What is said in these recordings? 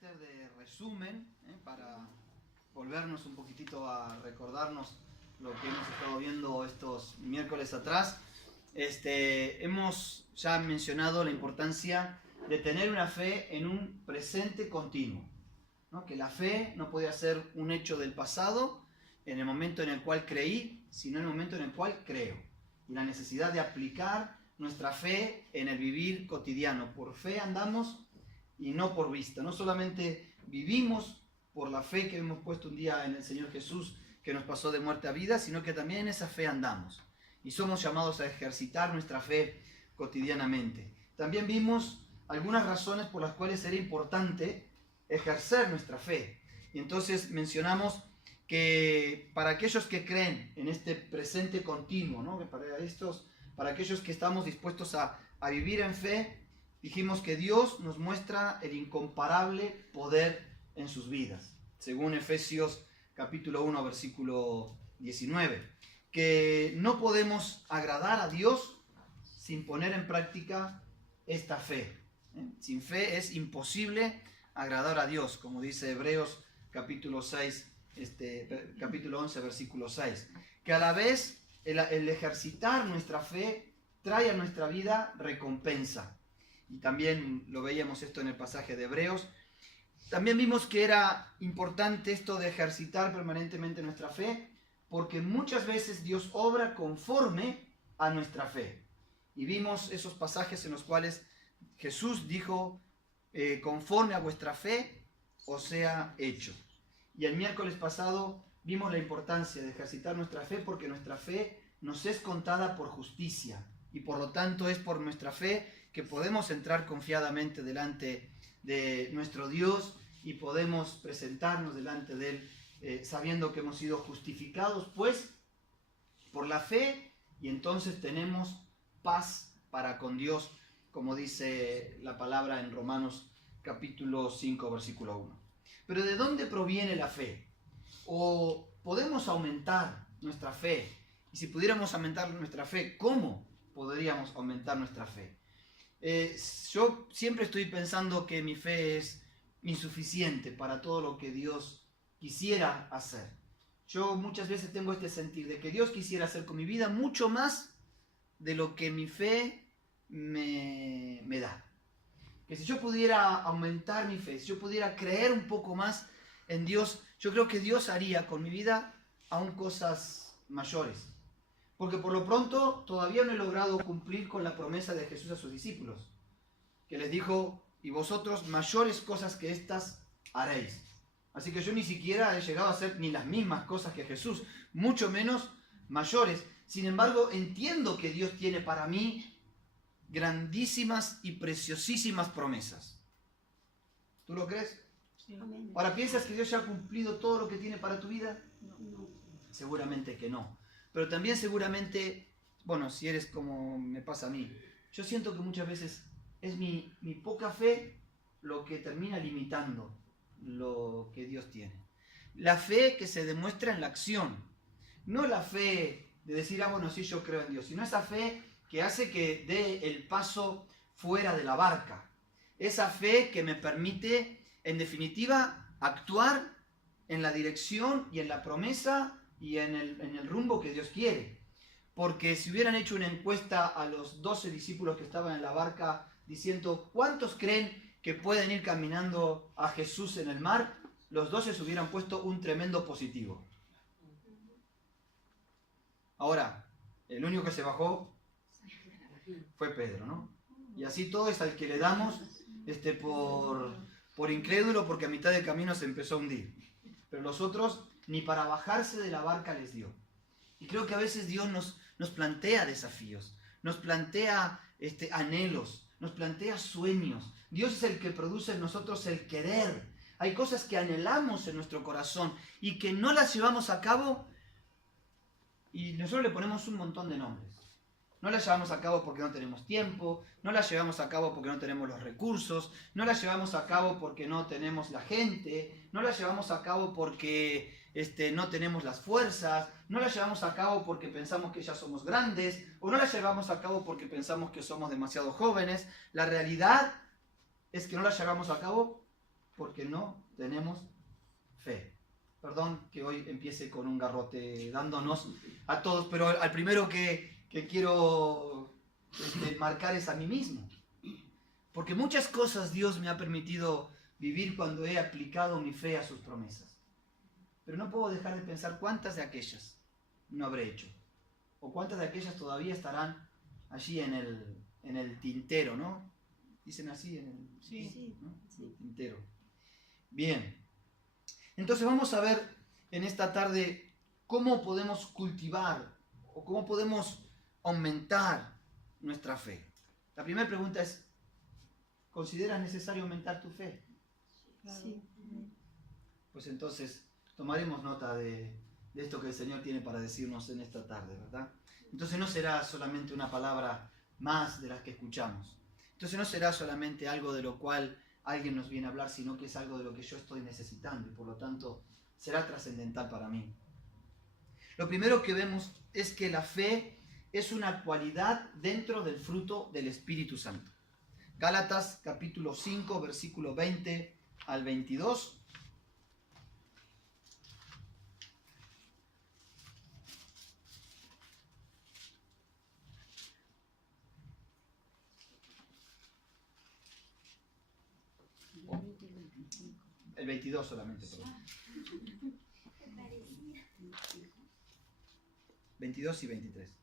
carácter de resumen, para volvernos un poquitito a recordarnos lo que hemos estado viendo estos miércoles atrás. Hemos ya mencionado la importancia de tener una fe en un presente continuo, ¿no? Que la fe no puede ser un hecho del pasado, en el momento en el cual creí, sino en el momento en el cual creo. Y la necesidad de aplicar nuestra fe en el vivir cotidiano. Por fe andamos y no por vista. No solamente vivimos por la fe que hemos puesto un día en el Señor Jesús, que nos pasó de muerte a vida, sino que también en esa fe andamos. Y somos llamados a ejercitar nuestra fe cotidianamente. También vimos algunas razones por las cuales era importante ejercer nuestra fe. Y entonces mencionamos que para aquellos que creen en este presente continuo, ¿no? Para aquellos que estamos dispuestos a vivir en fe, dijimos que Dios nos muestra el incomparable poder en sus vidas, según Efesios capítulo 1, versículo 19, que no podemos agradar a Dios sin poner en práctica esta fe. Sin fe es imposible agradar a Dios, como dice Hebreos capítulo 6, capítulo 11, versículo 6, que a la vez el ejercitar nuestra fe trae a nuestra vida recompensa. Y también lo veíamos esto en el pasaje de Hebreos. También vimos que era importante esto de ejercitar permanentemente nuestra fe, porque muchas veces Dios obra conforme a nuestra fe. Y vimos esos pasajes en los cuales Jesús dijo, conforme a vuestra fe os sea hecho. Y el miércoles pasado vimos la importancia de ejercitar nuestra fe, porque nuestra fe nos es contada por justicia. Y por lo tanto es por nuestra fe que podemos entrar confiadamente delante de nuestro Dios y podemos presentarnos delante de Él sabiendo que hemos sido justificados pues por la fe, y entonces tenemos paz para con Dios, como dice la palabra en Romanos capítulo 5 versículo 1. Pero ¿de dónde proviene la fe? ¿O podemos aumentar nuestra fe? Y si pudiéramos aumentar nuestra fe, ¿cómo podríamos aumentar nuestra fe? Yo siempre estoy pensando que mi fe es insuficiente para todo lo que Dios quisiera hacer. Yo muchas veces tengo este sentir de que Dios quisiera hacer con mi vida mucho más de lo que mi fe me da. Que si yo pudiera aumentar mi fe, si yo pudiera creer un poco más en Dios, yo creo que Dios haría con mi vida aún cosas mayores. Porque por lo pronto todavía no he logrado cumplir con la promesa de Jesús a sus discípulos, que les dijo, y vosotros mayores cosas que estas haréis. Así que yo ni siquiera he llegado a hacer ni las mismas cosas que Jesús, mucho menos mayores. Sin embargo, entiendo que Dios tiene para mí grandísimas y preciosísimas promesas. ¿Tú lo crees? Sí. Ahora, ¿piensas que Dios ya ha cumplido todo lo que tiene para tu vida? No. Seguramente que no. Pero también seguramente, bueno, si eres como me pasa a mí, yo siento que muchas veces es mi poca fe lo que termina limitando lo que Dios tiene. La fe que se demuestra en la acción. No la fe de decir, bueno, sí, yo creo en Dios, sino esa fe que hace que dé el paso fuera de la barca. Esa fe que me permite, en definitiva, actuar en la dirección y en la promesa y en el rumbo que Dios quiere. Porque si hubieran hecho una encuesta a los 12 discípulos que estaban en la barca diciendo ¿cuántos creen que pueden ir caminando a Jesús en el mar?, los 12 se hubieran puesto un tremendo positivo. Ahora, el único que se bajó fue Pedro, ¿no? Y así todo es al que le damos por incrédulo, porque a mitad de camino se empezó a hundir. Pero los otros ni para bajarse de la barca les dio. Y creo que a veces Dios nos plantea desafíos, nos plantea anhelos, nos plantea sueños. Dios es el que produce en nosotros el querer. Hay cosas que anhelamos en nuestro corazón y que no las llevamos a cabo, y nosotros le ponemos un montón de nombres. No las llevamos a cabo porque no tenemos tiempo, no las llevamos a cabo porque no tenemos los recursos, no las llevamos a cabo porque no tenemos la gente, no las llevamos a cabo porque no tenemos las fuerzas, no las llevamos a cabo porque pensamos que ya somos grandes, o no las llevamos a cabo porque pensamos que somos demasiado jóvenes. La realidad es que no las llevamos a cabo porque no tenemos fe. Perdón que hoy empiece con un garrote dándonos a todos, pero al primero que quiero marcar es a mí mismo. Porque muchas cosas Dios me ha permitido vivir cuando he aplicado mi fe a sus promesas. Pero no puedo dejar de pensar cuántas de aquellas no habré hecho. O cuántas de aquellas todavía estarán allí en el tintero, ¿no? Dicen así, ¿no? El tintero. Bien. Entonces vamos a ver en esta tarde cómo podemos cultivar o cómo podemos aumentar nuestra fe. La primera pregunta es, ¿consideras necesario aumentar tu fe? Sí. Pues entonces tomaremos nota de esto que el Señor tiene para decirnos en esta tarde, ¿verdad? Entonces no será solamente una palabra más de las que escuchamos. Entonces no será solamente algo de lo cual alguien nos viene a hablar, sino que es algo de lo que yo estoy necesitando y por lo tanto será trascendental para mí. Lo primero que vemos es que la fe es una cualidad dentro del fruto del Espíritu Santo. Gálatas capítulo 5, versículo 20 al 22. El 22 solamente, perdón. 22 y 23.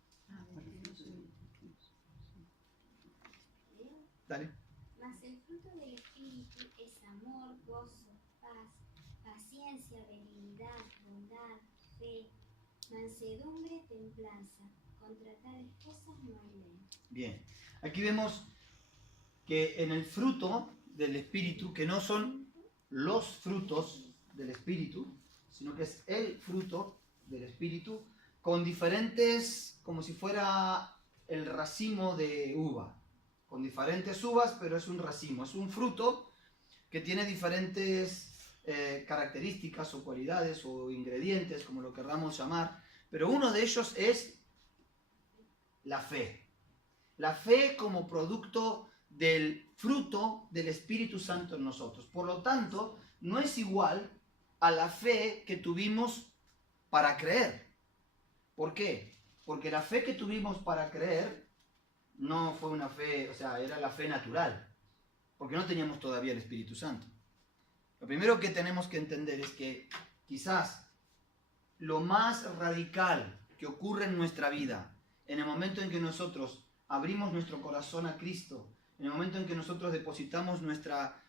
Dale. Mas el fruto del Espíritu es amor, gozo, paz, paciencia, benignidad, bondad, fe, mansedumbre, templanza. Contra tales cosas no hay ley. Bien. Aquí vemos que en el fruto del Espíritu, que no son los frutos del Espíritu, sino que es el fruto del Espíritu, con diferentes, como si fuera el racimo de uva, con diferentes uvas, pero es un racimo, es un fruto que tiene diferentes características o cualidades o ingredientes, como lo queramos llamar, pero uno de ellos es la fe. La fe como producto del fruto del Espíritu Santo en nosotros. Por lo tanto, no es igual a la fe que tuvimos para creer. ¿Por qué? Porque la fe que tuvimos para creer no fue una fe, o sea, era la fe natural, porque no teníamos todavía el Espíritu Santo. Lo primero que tenemos que entender es que quizás lo más radical que ocurre en nuestra vida, en el momento en que nosotros abrimos nuestro corazón a Cristo, en el momento en que nosotros depositamos nuestra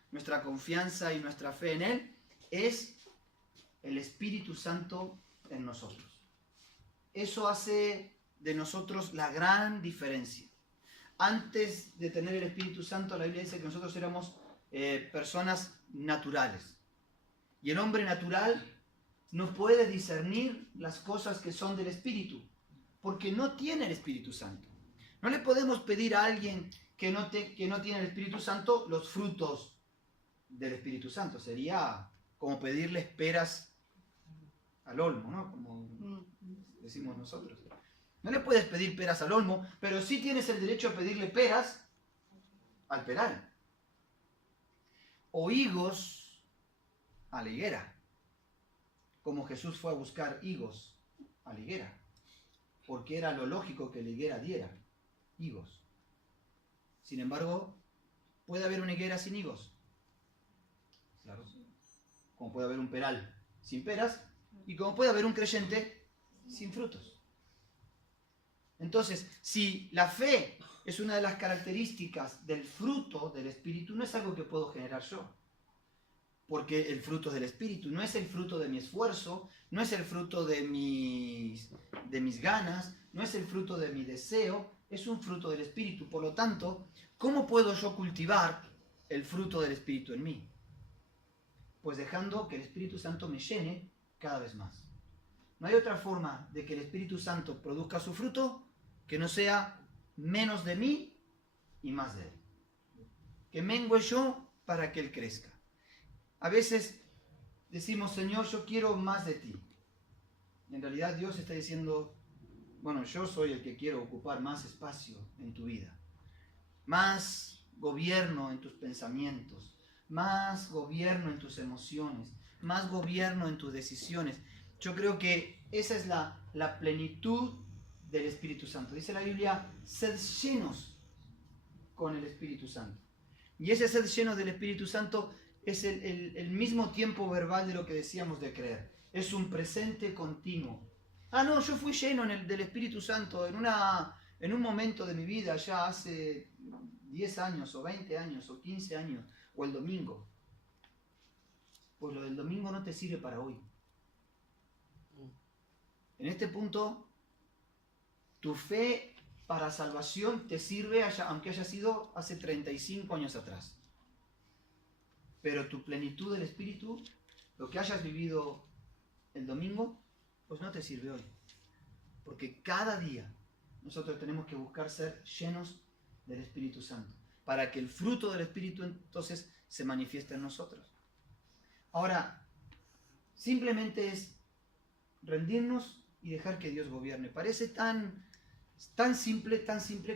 confianza y nuestra fe en Él, es el Espíritu Santo en nosotros. Eso hace de nosotros la gran diferencia. Antes de tener el Espíritu Santo, la Biblia dice que nosotros éramos personas naturales. Y el hombre natural no puede discernir las cosas que son del Espíritu, porque no tiene el Espíritu Santo. No le podemos pedir a alguien que no tiene el Espíritu Santo los frutos del Espíritu Santo. Sería como pedirles peras al olmo, ¿no? Como decimos nosotros. No le puedes pedir peras al olmo, pero sí tienes el derecho a pedirle peras al peral. O higos a la higuera, como Jesús fue a buscar higos a la higuera, porque era lo lógico que la higuera diera higos. Sin embargo, ¿puede haber una higuera sin higos? Claro. Como puede haber un peral sin peras, y como puede haber un creyente sin frutos. Entonces, si la fe es una de las características del fruto del Espíritu, no es algo que puedo generar yo. Porque el fruto del Espíritu no es el fruto de mi esfuerzo, no es el fruto de mis ganas, no es el fruto de mi deseo, es un fruto del Espíritu. Por lo tanto, ¿cómo puedo yo cultivar el fruto del Espíritu en mí? Pues dejando que el Espíritu Santo me llene cada vez más. No hay otra forma de que el Espíritu Santo produzca su fruto que no sea menos de mí y más de Él. Que mengue yo para que Él crezca. A veces decimos, Señor, yo quiero más de ti. Y en realidad Dios está diciendo, bueno, yo soy el que quiero ocupar más espacio en tu vida. Más gobierno en tus pensamientos. más gobierno en tus emociones, más gobierno en tus decisiones. Yo creo que esa es la plenitud del Espíritu Santo. Dice la Biblia, sed llenos con el Espíritu Santo. Y ese ser lleno del Espíritu Santo es el mismo tiempo verbal de lo que decíamos de creer. Es un presente continuo. Ah, no, yo fui lleno del Espíritu Santo en un momento de mi vida, ya hace 10 años, o 20 años, o 15 años, o el domingo. Pues lo del domingo no te sirve para hoy. En este punto, tu fe para salvación te sirve aunque haya sido hace 35 años atrás. Pero tu plenitud del Espíritu, lo que hayas vivido el domingo, pues no te sirve hoy. Porque cada día nosotros tenemos que buscar ser llenos del Espíritu Santo, para que el fruto del Espíritu entonces se manifieste en nosotros. Ahora, simplemente es rendirnos y dejar que Dios gobierne. Parece tan simple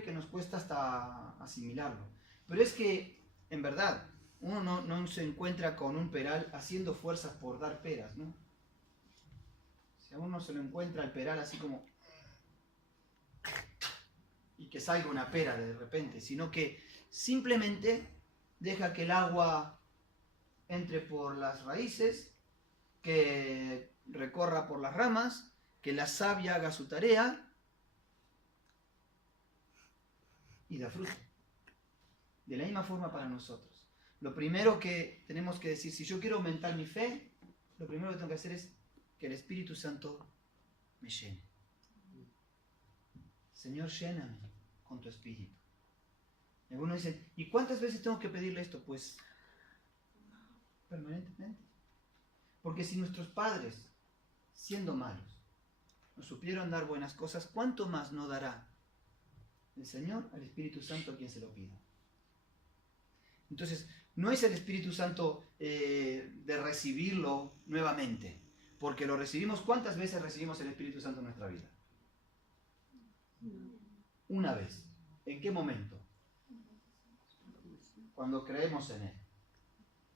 que nos cuesta hasta asimilarlo. Pero es que, en verdad, uno no se encuentra con un peral haciendo fuerzas por dar peras, ¿no? Si a uno se lo encuentra el peral así como y que salga una pera de repente, sino que simplemente deja que el agua entre por las raíces, que recorra por las ramas, que la savia haga su tarea y da fruto. De la misma forma para nosotros. Lo primero que tenemos que decir, si yo quiero aumentar mi fe, lo primero que tengo que hacer es que el Espíritu Santo me llene. Señor, lléname con tu Espíritu. Y algunos dicen, ¿y cuántas veces tengo que pedirle esto? Pues permanentemente. Porque si nuestros padres, siendo malos, nos supieron dar buenas cosas, ¿cuánto más no dará el Señor al Espíritu Santo a quien se lo pida? Entonces, no es el Espíritu Santo de recibirlo nuevamente, porque lo recibimos. ¿Cuántas veces recibimos el Espíritu Santo en nuestra vida? Una vez. ¿En qué momento? Cuando creemos en Él,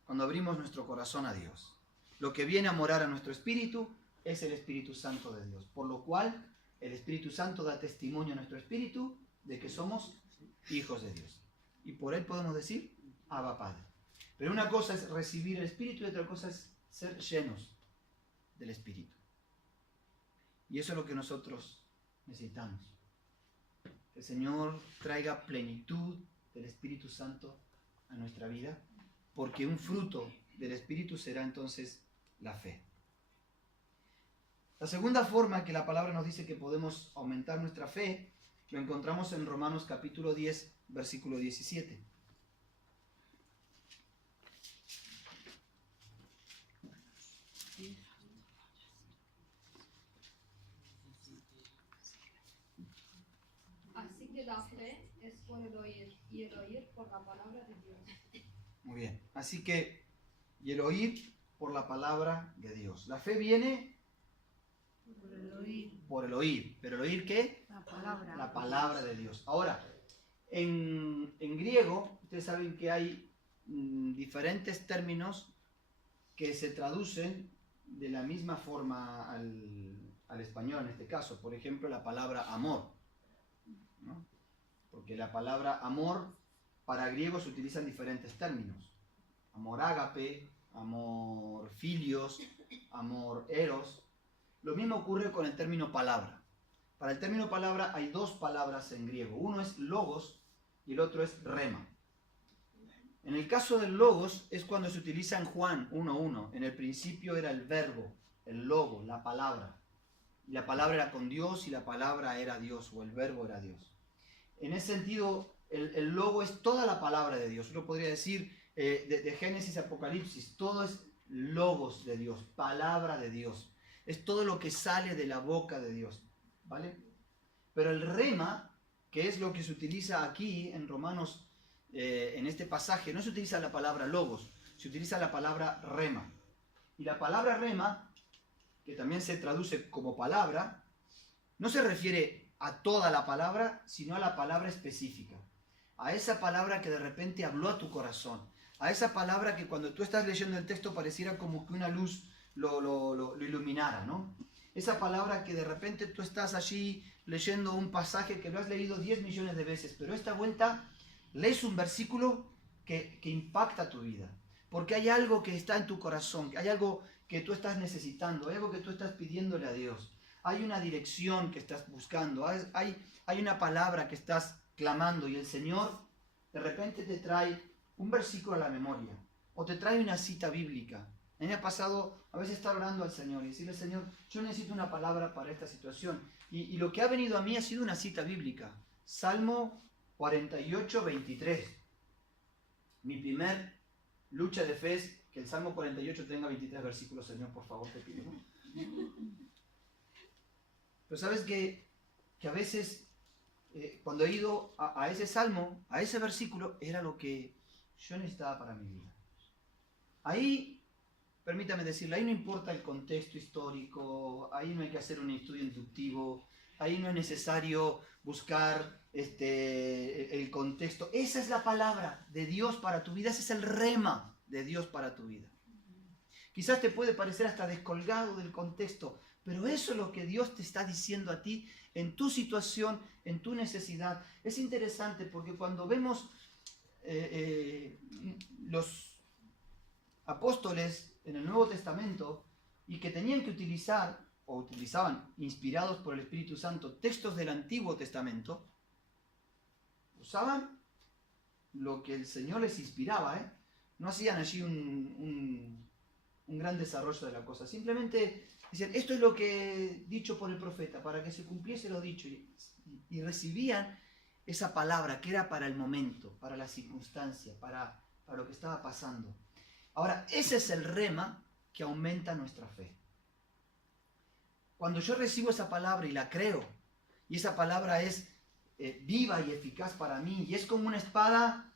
cuando abrimos nuestro corazón a Dios. Lo que viene a morar a nuestro espíritu es el Espíritu Santo de Dios, por lo cual el Espíritu Santo da testimonio a nuestro espíritu de que somos hijos de Dios. Y por Él podemos decir, Abba Padre. Pero una cosa es recibir el Espíritu y otra cosa es ser llenos del Espíritu. Y eso es lo que nosotros necesitamos. Que el Señor traiga plenitud del Espíritu Santo a nuestra vida, porque un fruto del Espíritu será entonces la fe. La segunda forma que la palabra nos dice que podemos aumentar nuestra fe, lo encontramos en Romanos capítulo 10, versículo 17. Así que la fe es por el oír, y el oír por la palabra de Dios. Muy bien. Así que, y el oír por la palabra de Dios. La fe viene Por el oír. por el oír. ¿Pero el oír qué? La palabra. La palabra de Dios. Ahora, en griego, ustedes saben que hay diferentes términos que se traducen de la misma forma al español en este caso. Por ejemplo, la palabra amor, ¿no? Porque la palabra amor para griego se utilizan diferentes términos. Amor ágape, amor filios, amor eros. Lo mismo ocurre con el término palabra. Para el término palabra hay dos palabras en griego. Uno es logos y el otro es rema. En el caso del logos es cuando se utiliza en Juan 1:1. En el principio era el verbo, el logo, la palabra. Y la palabra era con Dios y la palabra era Dios, o el verbo era Dios. En ese sentido, el logo es toda la palabra de Dios. Uno podría decir de Génesis a Apocalipsis, todo es logos de Dios, palabra de Dios. Es todo lo que sale de la boca de Dios, ¿vale? Pero el rema, que es lo que se utiliza aquí en Romanos, en este pasaje, no se utiliza la palabra logos, se utiliza la palabra rema. Y la palabra rema, que también se traduce como palabra, no se refiere a toda la palabra, sino a la palabra específica. a esa palabra que de repente habló a tu corazón, a esa palabra que cuando tú estás leyendo el texto pareciera como que una luz lo iluminara, ¿no? Esa palabra que de repente tú estás allí leyendo un pasaje que lo has leído 10 millones de veces, pero esta vuelta lees un versículo que impacta tu vida, porque hay algo que está en tu corazón, hay algo que tú estás necesitando, hay algo que tú estás pidiéndole a Dios, hay una dirección que estás buscando, hay una palabra que estás clamando y el Señor de repente te trae un versículo a la memoria o te trae una cita bíblica. A mí me ha pasado a veces estar orando al Señor y decirle, Señor, yo necesito una palabra para esta situación. Y lo que ha venido a mí ha sido una cita bíblica. Salmo 48, 23. Mi primer lucha de fe es que el Salmo 48 tenga 23 versículos, Señor, por favor, te pido, ¿no? Pero sabes que a veces cuando he ido a ese salmo, a ese versículo, era lo que yo necesitaba para mi vida. Ahí, permítame decirle, ahí no importa el contexto histórico, ahí no hay que hacer un estudio inductivo, ahí no es necesario buscar el contexto. Esa es la palabra de Dios para tu vida, ese es el rema de Dios para tu vida. Quizás te puede parecer hasta descolgado del contexto, pero eso es lo que Dios te está diciendo a ti en tu situación, en tu necesidad. Es interesante porque cuando vemos los apóstoles en el Nuevo Testamento y que tenían que utilizar, o utilizaban, inspirados por el Espíritu Santo, textos del Antiguo Testamento, usaban lo que el Señor les inspiraba, ¿eh? No hacían allí un gran desarrollo de la cosa. Simplemente decían, esto es lo que dicho por el profeta, para que se cumpliese lo dicho. Y recibían esa palabra que era para el momento, para la circunstancia, para lo que estaba pasando. Ahora, ese es el rema que aumenta nuestra fe. Cuando yo recibo esa palabra y la creo, y esa palabra es viva y eficaz para mí, y es como una espada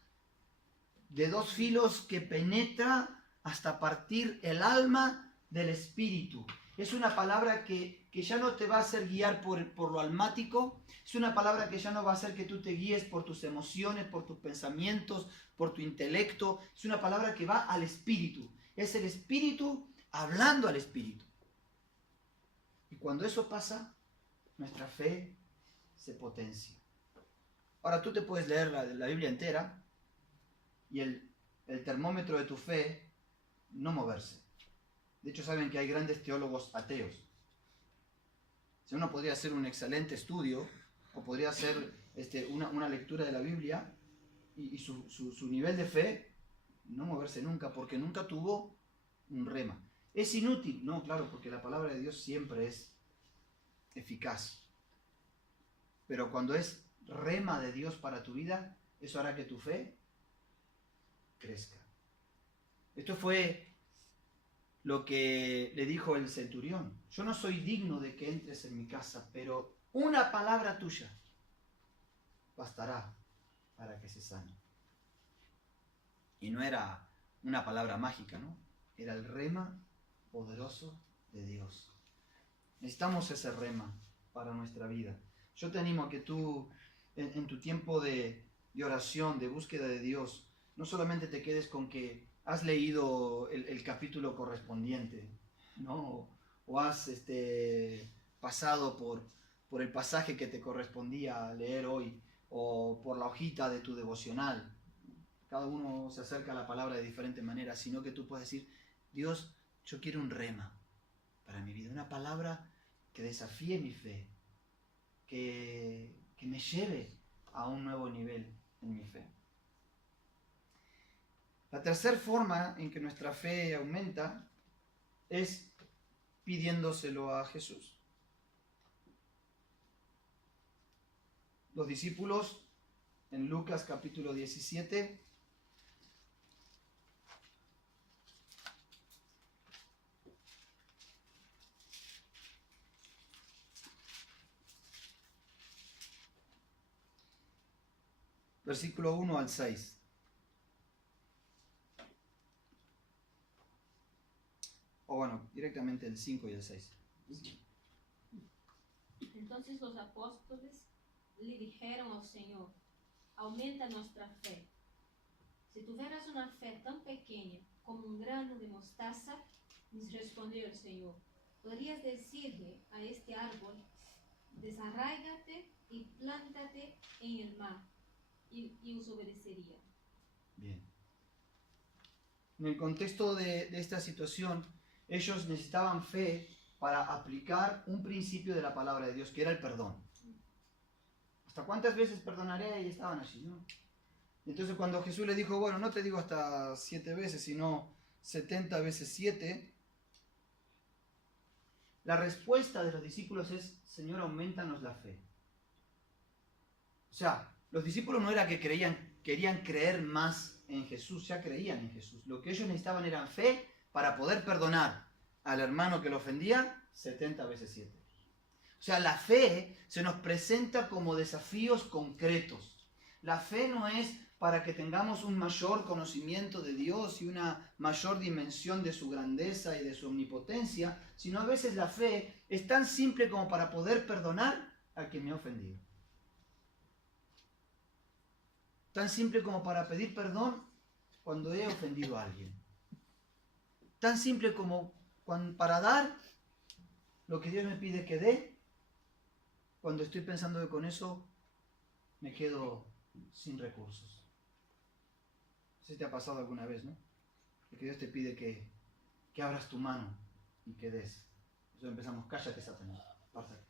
de dos filos que penetra hasta partir el alma del espíritu. Es una palabra que ya no te va a hacer guiar por lo almático, es una palabra que ya no va a hacer que tú te guíes por tus emociones, por tus pensamientos, por tu intelecto, es una palabra que va al espíritu, es el espíritu hablando al espíritu. Y cuando eso pasa, nuestra fe se potencia. Ahora tú te puedes leer la Biblia entera y el termómetro de tu fe no moverse. De hecho, saben que hay grandes teólogos ateos. Si uno podría hacer un excelente estudio, o podría hacer una lectura de la Biblia, y su nivel de fe no moverse nunca, porque nunca tuvo un rema. ¿Es inútil? No, claro, porque la palabra de Dios siempre es eficaz. Pero cuando es rema de Dios para tu vida, eso hará que tu fe crezca. Esto fue lo que le dijo el centurión. Yo no soy digno de que entres en mi casa, pero una palabra tuya bastará para que se sane. Y no era una palabra mágica, ¿no? Era el rema poderoso de Dios. Necesitamos ese rema para nuestra vida. Yo te animo a que tú, en tu tiempo de oración, de búsqueda de Dios, no solamente te quedes con que has leído el capítulo correspondiente, ¿no? O has pasado por el pasaje que te correspondía leer hoy, o por la hojita de tu devocional. Cada uno se acerca a la palabra de diferente manera, sino que tú puedes decir, Dios, yo quiero un rema para mi vida, una palabra que desafíe mi fe, que me lleve a un nuevo nivel en mi fe. La tercera forma en que nuestra fe aumenta es pidiéndoselo a Jesús. Los discípulos en Lucas capítulo 17 versículo 1 al 6. O bueno, directamente el 5 y el 6. Entonces los apóstoles le dijeron al Señor, aumenta nuestra fe. Si tuvieras una fe tan pequeña como un grano de mostaza, nos respondió el Señor, podrías decirle a este árbol, desarráigate y plántate en el mar, y os obedecería. Bien. En el contexto de esta situación, ellos necesitaban fe para aplicar un principio de la palabra de Dios, que era el perdón. ¿Hasta cuántas veces perdonaré? Y estaban allí, ¿no? Entonces cuando Jesús le dijo, bueno, no te digo hasta 7 veces, sino 70 veces 7, la respuesta de los discípulos es, Señor, aumentanos la fe. O sea, los discípulos no era que querían creer más en Jesús, ya creían en Jesús. Lo que ellos necesitaban era fe para poder perdonar al hermano que lo ofendía 70 veces 7. O sea, la fe se nos presenta como desafíos concretos. La fe no es para que tengamos un mayor conocimiento de Dios y una mayor dimensión de su grandeza y de su omnipotencia, sino a veces la fe es tan simple como para poder perdonar a quien me ha ofendido. Tan simple como para pedir perdón cuando he ofendido a alguien. Tan simple como para dar lo que Dios me pide que dé, cuando estoy pensando que con eso me quedo sin recursos. No sé si te ha pasado alguna vez, ¿no? Que Dios te pide que abras tu mano y que des. Entonces empezamos, cállate, Satanás. Pártate.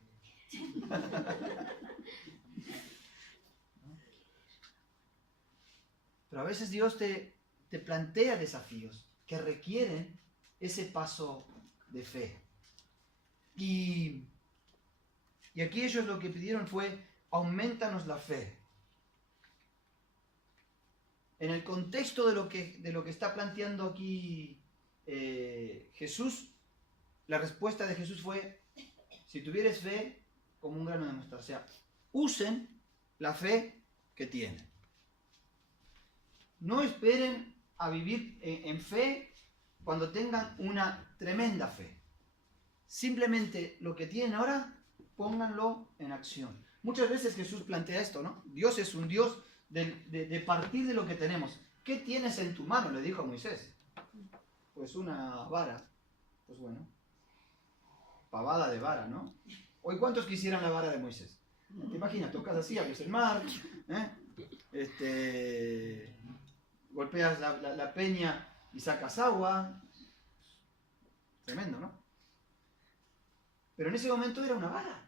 Pero a veces Dios te plantea desafíos que requieren ese paso de fe. Y aquí ellos lo que pidieron fue, aumentanos la fe. En el contexto de lo que está planteando aquí Jesús, la respuesta de Jesús fue, si tuvieres fe, como un grano de mostaza. O sea, usen la fe que tienen. No esperen a vivir en fe cuando tengan una tremenda fe. Simplemente lo que tienen ahora, pónganlo en acción. Muchas veces Jesús plantea esto, ¿no? Dios es un Dios de partir de lo que tenemos. ¿Qué tienes en tu mano? Le dijo a Moisés. Pues una vara. Pues bueno, pavada de vara, ¿no? Hoy, ¿cuántos quisieran la vara de Moisés? ¿Te imaginas? Tocas así, abres el mar, golpeas la peña y sacas agua. Tremendo, ¿no? Pero en ese momento era una vara.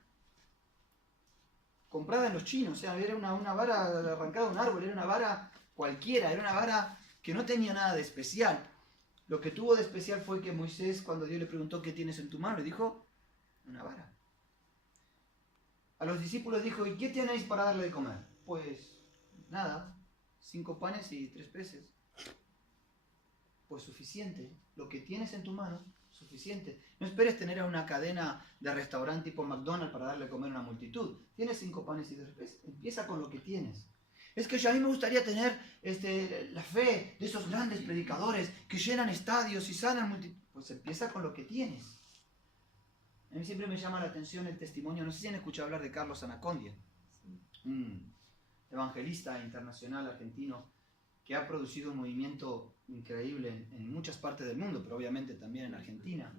Comprada en los chinos, o sea, era una vara arrancada de un árbol, era una vara cualquiera, era una vara que no tenía nada de especial. Lo que tuvo de especial fue que Moisés, cuando Dios le preguntó qué tienes en tu mano, le dijo, una vara. A los discípulos dijo, ¿y qué tenéis para darle de comer? Pues nada, 5 panes y 3 peces. Pues suficiente, lo que tienes en tu mano, suficiente. No esperes tener a una cadena de restaurante tipo McDonald's para darle de comer a una multitud. Tienes 5 panes y 3 peces, empieza con lo que tienes. Es que a mí me gustaría tener la fe de esos grandes predicadores que llenan estadios y sanan multitud. Pues empieza con lo que tienes. A mí siempre me llama la atención el testimonio, no sé si han escuchado hablar de Carlos Anacondia, un evangelista internacional argentino que ha producido un movimiento increíble en muchas partes del mundo, pero obviamente también en Argentina.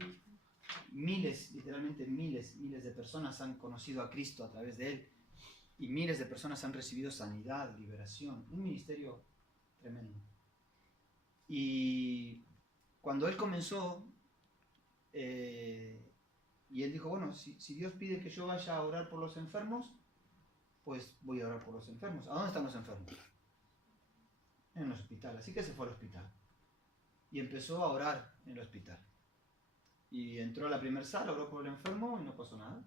Miles, literalmente miles de personas han conocido a Cristo a través de él y miles de personas han recibido sanidad, liberación, un ministerio tremendo. Y cuando él comenzó, y él dijo, bueno, si Dios pide que yo vaya a orar por los enfermos, pues voy a orar por los enfermos. ¿A dónde están los enfermos? En el hospital. Así que se fue al hospital. Y empezó a orar en el hospital. Y entró a la primera sala, oró por el enfermo y no pasó nada.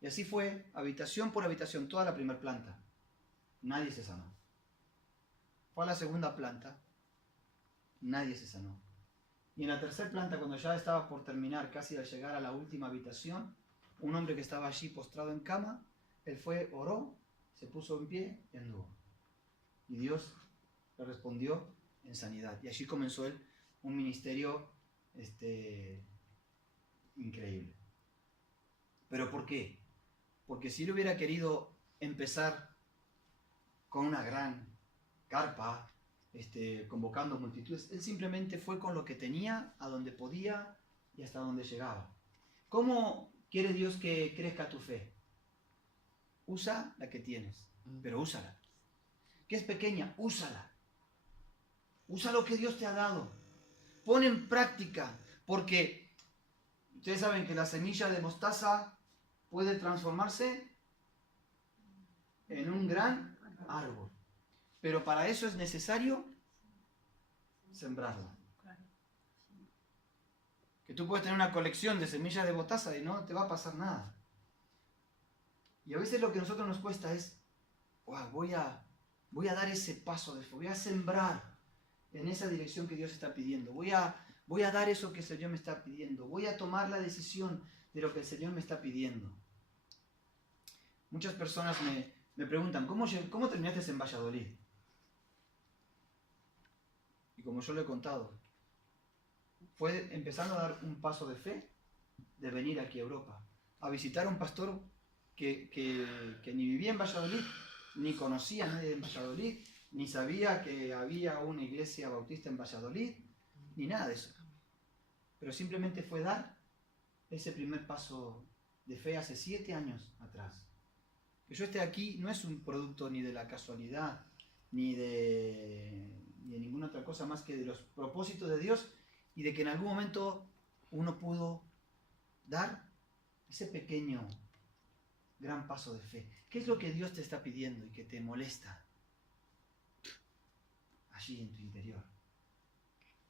Y así fue, habitación por habitación, toda la primera planta. Nadie se sanó. Fue a la segunda planta. Nadie se sanó. Y en la tercera planta, cuando ya estaba por terminar, casi al llegar a la última habitación, un hombre que estaba allí postrado en cama, él fue, oró, se puso en pie y anduvo. Y Dios le respondió en sanidad. Y allí comenzó él un ministerio increíble. ¿Pero por qué? Porque si él hubiera querido empezar con una gran carpa, convocando multitudes. Él simplemente fue con lo que tenía, a donde podía y hasta donde llegaba. ¿Cómo quiere Dios que crezca tu fe? Usa la que tienes, pero úsala. Que es pequeña, úsala. Usa lo que Dios te ha dado. Pon en práctica, porque ustedes saben que la semilla de mostaza puede transformarse en un gran árbol. Pero para eso es necesario sembrarla. Que tú puedes tener una colección de semillas de mostaza y no te va a pasar nada. Y a veces lo que a nosotros nos cuesta es, wow, voy a dar ese paso de fe, voy a sembrar en esa dirección que Dios está pidiendo, voy a dar eso que el Señor me está pidiendo, voy a tomar la decisión de lo que el Señor me está pidiendo. Muchas personas me preguntan, ¿cómo terminaste en Valladolid? Y como yo lo he contado, fue empezando a dar un paso de fe de venir aquí a Europa, a visitar a un pastor que ni vivía en Valladolid, ni conocía a nadie en Valladolid, ni sabía que había una iglesia bautista en Valladolid, ni nada de eso. Pero simplemente fue dar ese primer paso de fe hace 7 años atrás. Que yo esté aquí no es un producto ni de la casualidad, ni de ninguna otra cosa más que de los propósitos de Dios y de que en algún momento uno pudo dar ese pequeño, gran paso de fe. ¿Qué es lo que Dios te está pidiendo y que te molesta allí en tu interior?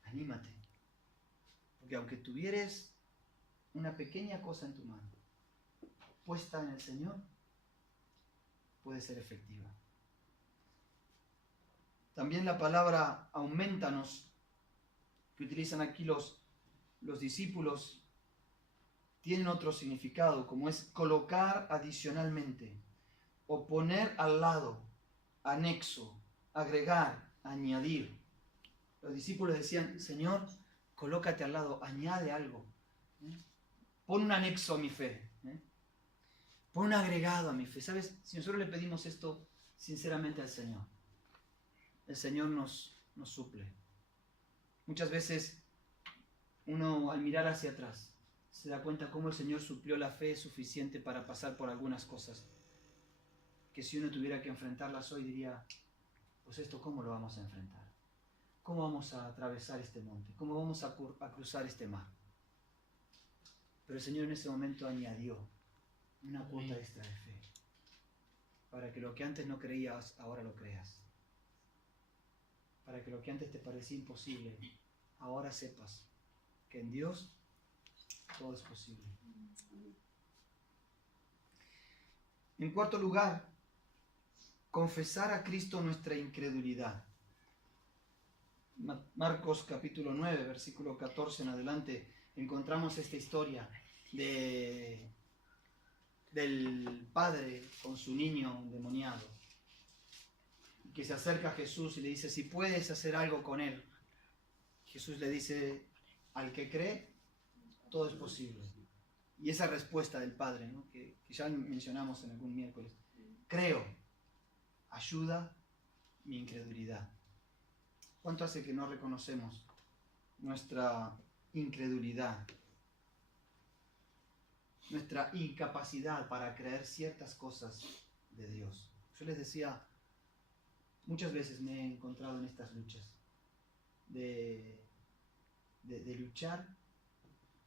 Anímate. Porque aunque tuvieres una pequeña cosa en tu mano, puesta en el Señor, puede ser efectiva. También la palabra aumentanos, que utilizan aquí los discípulos, tienen otro significado, como es colocar adicionalmente, o poner al lado, anexo, agregar, añadir. Los discípulos decían, Señor, colócate al lado, añade algo. Pon un anexo a mi fe. Pon un agregado a mi fe. ¿Sabes? Si nosotros le pedimos esto sinceramente al Señor, el Señor nos suple. Muchas veces uno al mirar hacia atrás se da cuenta cómo el Señor suplió la fe suficiente para pasar por algunas cosas que si uno tuviera que enfrentarlas hoy diría, pues esto ¿cómo lo vamos a enfrentar? ¿Cómo vamos a atravesar este monte? ¿Cómo vamos a cruzar este mar? Pero el Señor en ese momento añadió una cuota extra de fe para que lo que antes no creías, ahora lo creas. Para que lo que antes te parecía imposible, ahora sepas que en Dios todo es posible. En cuarto lugar, confesar a Cristo nuestra incredulidad. Marcos capítulo 9, versículo 14 en adelante, encontramos esta historia del padre con su niño endemoniado, que se acerca a Jesús y le dice, si puedes hacer algo con él. Jesús le dice, al que cree, todo es posible. Y esa respuesta del Padre, ¿no? que ya mencionamos en algún miércoles, creo, ayuda mi incredulidad. ¿Cuánto hace que no reconocemos nuestra incredulidad? Nuestra incapacidad para creer ciertas cosas de Dios. Yo les decía, muchas veces me he encontrado en estas luchas de luchar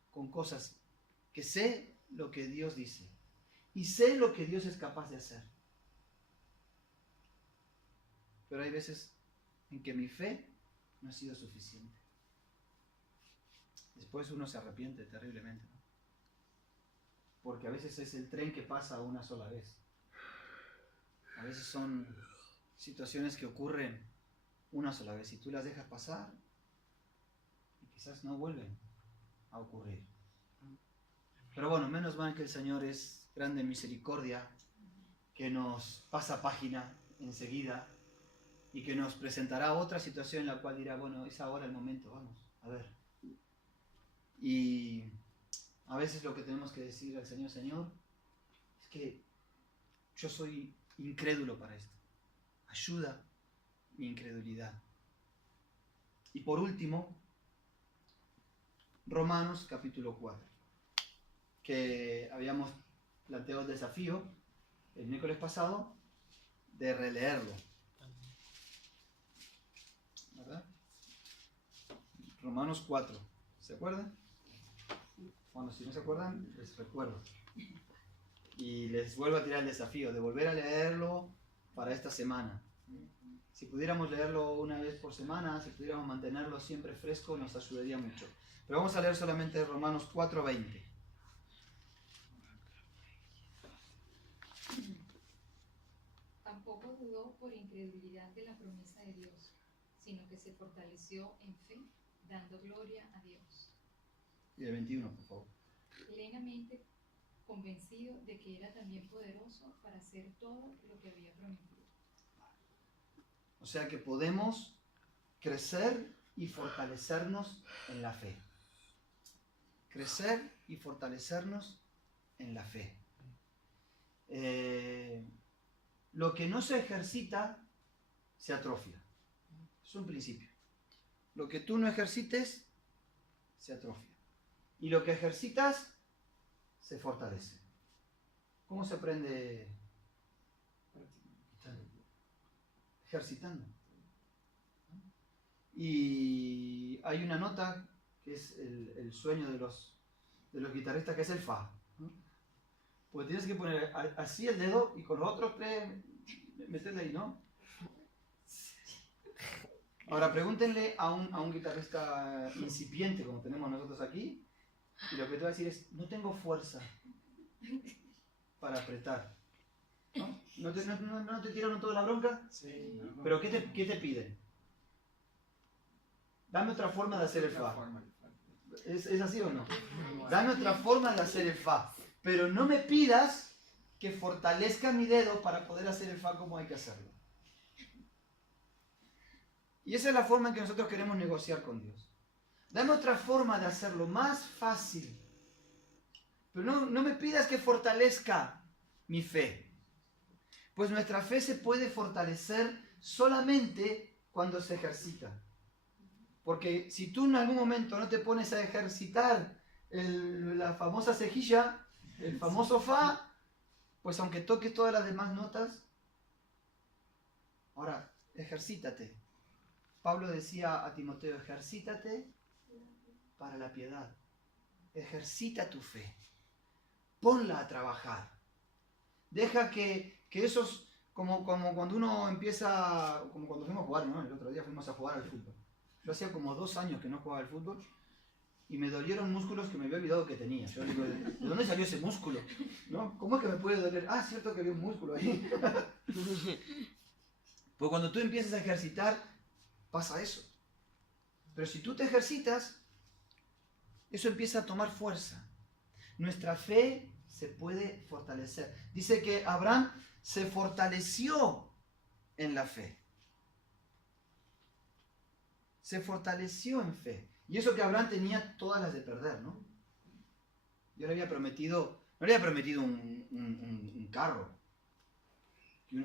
con cosas que sé lo que Dios dice y sé lo que Dios es capaz de hacer. Pero hay veces en que mi fe no ha sido suficiente. Después uno se arrepiente terriblemente, ¿no? Porque a veces es el tren que pasa una sola vez. A veces son situaciones que ocurren una sola vez y tú las dejas pasar y quizás no vuelven a ocurrir. Pero bueno, menos mal que el Señor es grande en misericordia, que nos pasa página enseguida y que nos presentará otra situación en la cual dirá, bueno, es ahora el momento, vamos, a ver. Y a veces lo que tenemos que decir al Señor, Señor, es que yo soy incrédulo para esto. ayuda mi incredulidad. Y por último, Romanos capítulo 4, que habíamos planteado el desafío el miércoles pasado de releerlo. ¿Verdad? Romanos 4, ¿se acuerdan? Bueno, si no se acuerdan, les recuerdo. Y les vuelvo a tirar el desafío de volver a leerlo para esta semana. Si pudiéramos leerlo una vez por semana, si pudiéramos mantenerlo siempre fresco, nos ayudaría mucho. Pero vamos a leer solamente Romanos 4:20. Tampoco dudó por incredulidad de la promesa de Dios, sino que se fortaleció en fe, dando gloria a Dios. Y el 21, por favor. Plenamente convencido de que era también poderoso para hacer todo lo que había prometido. O sea que podemos crecer y fortalecernos en la fe. Crecer y fortalecernos en la fe. Lo que no se ejercita se atrofia. Es un principio. Lo que tú no ejercites se atrofia. Y lo que ejercitas se fortalece. ¿Cómo se aprende? Ejercitando. Y hay una nota que es el sueño de los guitarristas, que es el fa, ¿no? Porque tienes que poner así el dedo y con los otros tres meterle ahí, ¿no? Ahora pregúntenle a un guitarrista incipiente como tenemos nosotros aquí, y lo que te va a decir es: no tengo fuerza para apretar. ¿No? ¿No te tiraron toda la bronca? Sí. ¿Pero qué te piden? Dame otra forma de hacer el fa. ¿Es así o no? Dame otra forma de hacer el fa. Pero no me pidas que fortalezca mi dedo para poder hacer el fa como hay que hacerlo. Y esa es la forma en que nosotros queremos negociar con Dios. Dame otra forma de hacerlo más fácil. Pero no me pidas que fortalezca mi fe. Pues nuestra fe se puede fortalecer solamente cuando se ejercita. Porque si tú en algún momento no te pones a ejercitar la famosa cejilla, el famoso fa, pues aunque toques todas las demás notas, ahora ejercítate. Pablo decía a Timoteo: ejercítate para la piedad. Ejercita tu fe. Ponla a trabajar. Deja que esos, como cuando uno empieza, como cuando fuimos a jugar, ¿no? El otro día fuimos a jugar al fútbol. Yo hacía como 2 años que no jugaba al fútbol y me dolieron músculos que me había olvidado que tenía. Yo digo: ¿de dónde salió ese músculo? ¿No? ¿Cómo es que me puede doler? Ah, cierto que había un músculo ahí. Pues cuando tú empiezas a ejercitar, pasa eso. Pero si tú te ejercitas, eso empieza a tomar fuerza. Nuestra fe se puede fortalecer. Dice que Abraham se fortaleció en la fe. Se fortaleció en fe. Y eso que Abraham tenía todas las de perder, ¿no? Yo le había prometido, no le había prometido un carro,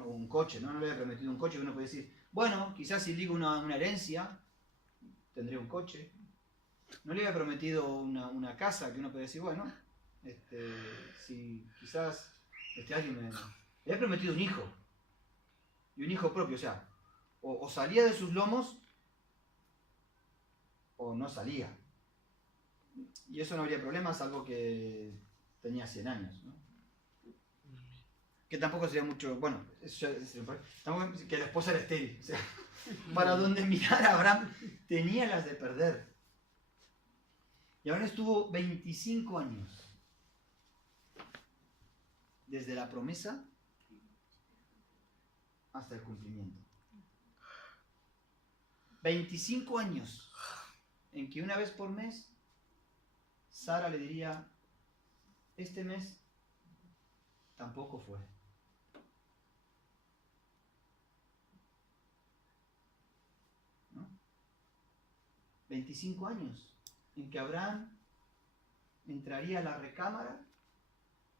o un coche, ¿no? No le había prometido un coche que uno puede decir: bueno, quizás si ligo una herencia, tendré un coche. No le había prometido una casa que uno puede decir: bueno, si quizás alguien me... Le había prometido un hijo. Y un hijo propio, o sea, o salía de sus lomos o no salía. Y eso no habría problema, salvo que tenía 100 años, ¿no? Que tampoco sería mucho, bueno, tampoco, que la esposa era estéril. O sea, para donde mirara Abraham tenía las de perder. Y Abraham estuvo 25 años desde la promesa hasta el cumplimiento. 25 años en que una vez por mes Sara le diría: este mes tampoco fue. ¿No? 25 años en que Abraham entraría a la recámara,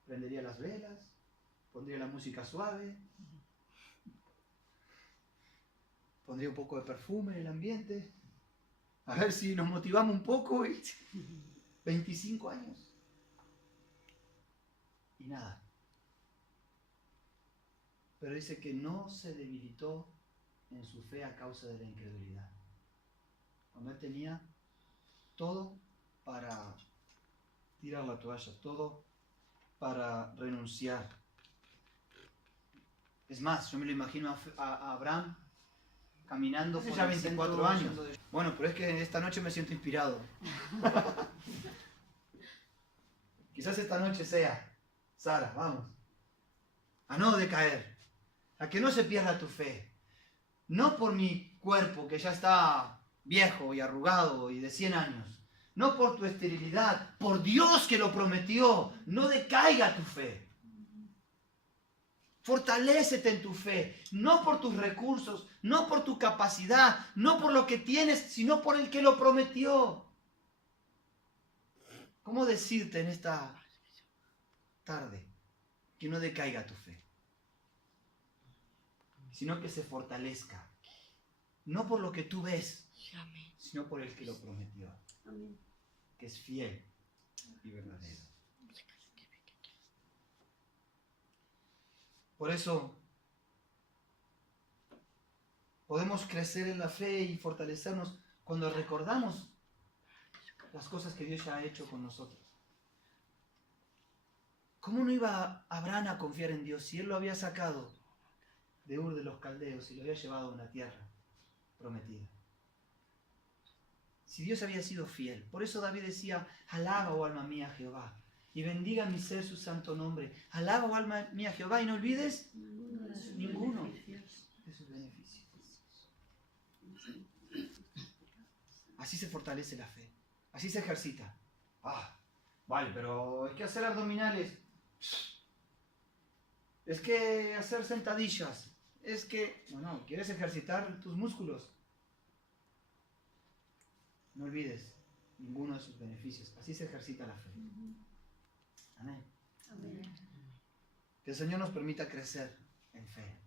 prendería las velas, pondría la música suave, pondría un poco de perfume en el ambiente, a ver si nos motivamos un poco. 25 años. Y nada. Pero dice que no se debilitó en su fe a causa de la incredulidad. Cuando él tenía todo para tirar la toalla, todo para renunciar. Es más, yo me lo imagino a Abraham caminando por ya 24 años. Bueno, pero es que esta noche me siento inspirado. Quizás esta noche sea, Sara, vamos, a no decaer, a que no se pierda tu fe. No por mi cuerpo que ya está viejo y arrugado y de 100 años. No por tu esterilidad, por Dios que lo prometió. No decaiga tu fe. Fortalécete en tu fe, no por tus recursos, no por tu capacidad, no por lo que tienes, sino por el que lo prometió. ¿Cómo decirte en esta tarde que no decaiga tu fe? Sino que se fortalezca. No por lo que tú ves, sino por el que lo prometió. Que es fiel y verdadero. Por eso podemos crecer en la fe y fortalecernos cuando recordamos las cosas que Dios ya ha hecho con nosotros. ¿Cómo no iba Abraham a confiar en Dios si él lo había sacado de Ur de los Caldeos y lo había llevado a una tierra prometida? Si Dios había sido fiel. Por eso David decía, alaba, oh alma mía, a Jehová, y bendiga mi ser su santo nombre. Alaba, oh alma mía, a Jehová, y no olvides ninguno de sus beneficios. Así se fortalece la fe. Así se ejercita. Vale, pero es que hacer abdominales. Es que hacer sentadillas. Es que, no, ¿quieres ejercitar tus músculos? No olvides ninguno de sus beneficios. Así se ejercita la fe. Amén. Que el Señor nos permita crecer en fe.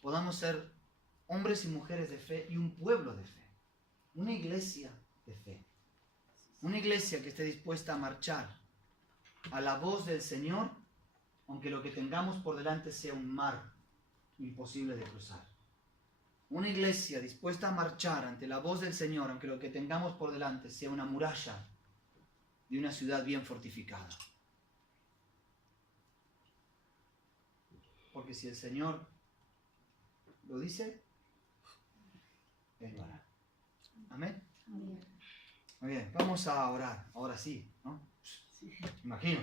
Podamos ser hombres y mujeres de fe y un pueblo de fe. Una iglesia de fe. Una iglesia que esté dispuesta a marchar a la voz del Señor, aunque lo que tengamos por delante sea un mar imposible de cruzar. Una iglesia dispuesta a marchar ante la voz del Señor, aunque lo que tengamos por delante sea una muralla de una ciudad bien fortificada. Porque si el Señor lo dice, Él lo hará. Amén. Muy bien, vamos a orar. Ahora sí, ¿no? Imagino.